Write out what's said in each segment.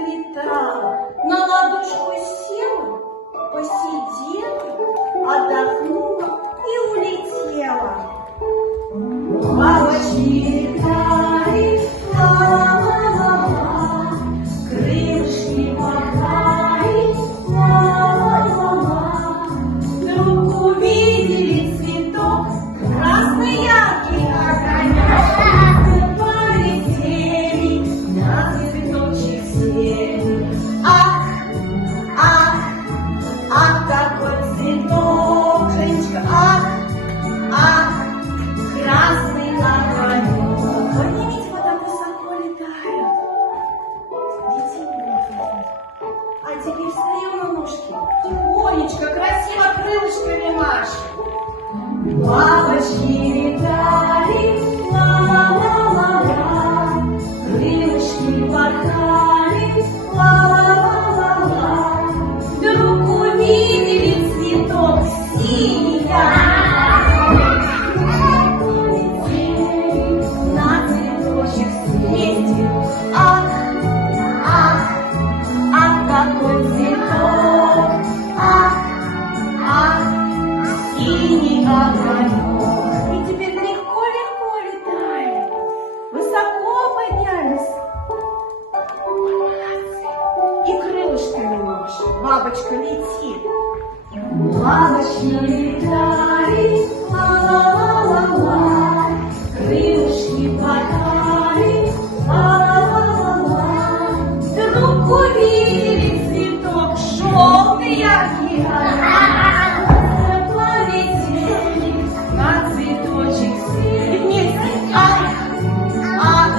прилетала, на ладошку села, посидела, отдохнула и улетела. Бабочки летали, ла-ла-ла-ла, крылышки махали, ла-ла-ла-ла. Вдруг увидели цветок, красный яркий огонек, полетели, на цветочек сели. Ах, ах, ах, какой цветок, Женечка, ах, ах, красный огонек. Поднимите, вот так высоко летает. А теперь встаем на ножки. Тихонечко, красиво крылышками машем. Бабочки летали, ла-ла-ла-ла-ла, крылышки порхали, ла-ла-ла-ла-ла. Вдруг увидели цветок синий, на цветочек съездил. Ах, ах, ах, какой цветок, ах, ах, синий огонек. И теперь легко-легко летаем, высоко поднялись. И крылышками машем. Бабочка, лети. Бабочки летали, ла-ла-ла-ла-ла, крылышки порхали, ла-ла-ла-ла-ла. Вдруг увидели цветок желтый, яркий, полетели, на цветочек сели. Вместе. Ах, ах,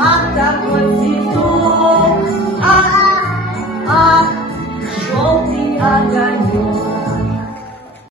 ах, такой цветок, ах, ах, желтый огонек.